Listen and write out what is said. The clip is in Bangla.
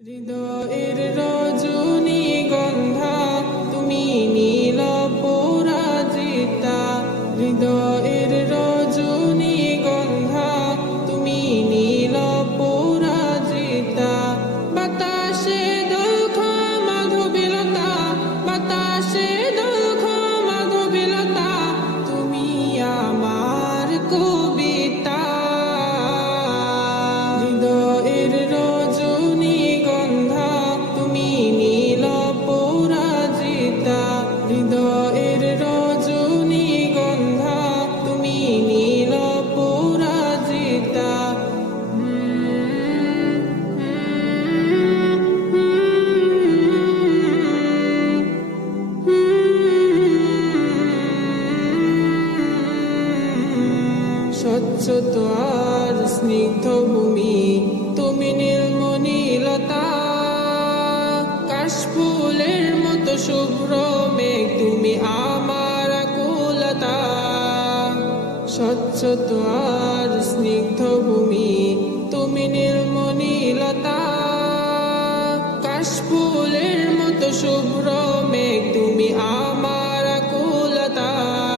হৃদয়ের রজনীগন্ধা তুমি নীল পরাজিতা। হৃদয়ের রজনীগন্ধা তুমি নীল পরাজিতা। বাতাসে দোলখা মাধবীলতা, বাতাসে দোলখা মাধবীলতা, তুমি আমার কবিতা। হৃদয়ের রজনীগন্ধা তুমি নীল পরাজিতা। হৃদয়ের রজনীগন্ধা তুমি নীল পরাজিতা। স্বচ্ছ আর স্নিগ্ধ ভূমি তুমি নীলমণিলতা। কাশফুলের মতো শুভ্র মেঘ তুমি আমার আকুলতা। স্বচ্ছ আর স্নিগ্ধ ভূমি তুমি নীলমণিলতা। কাশফুলের মতো শুভ্র মেঘ তুমি আমার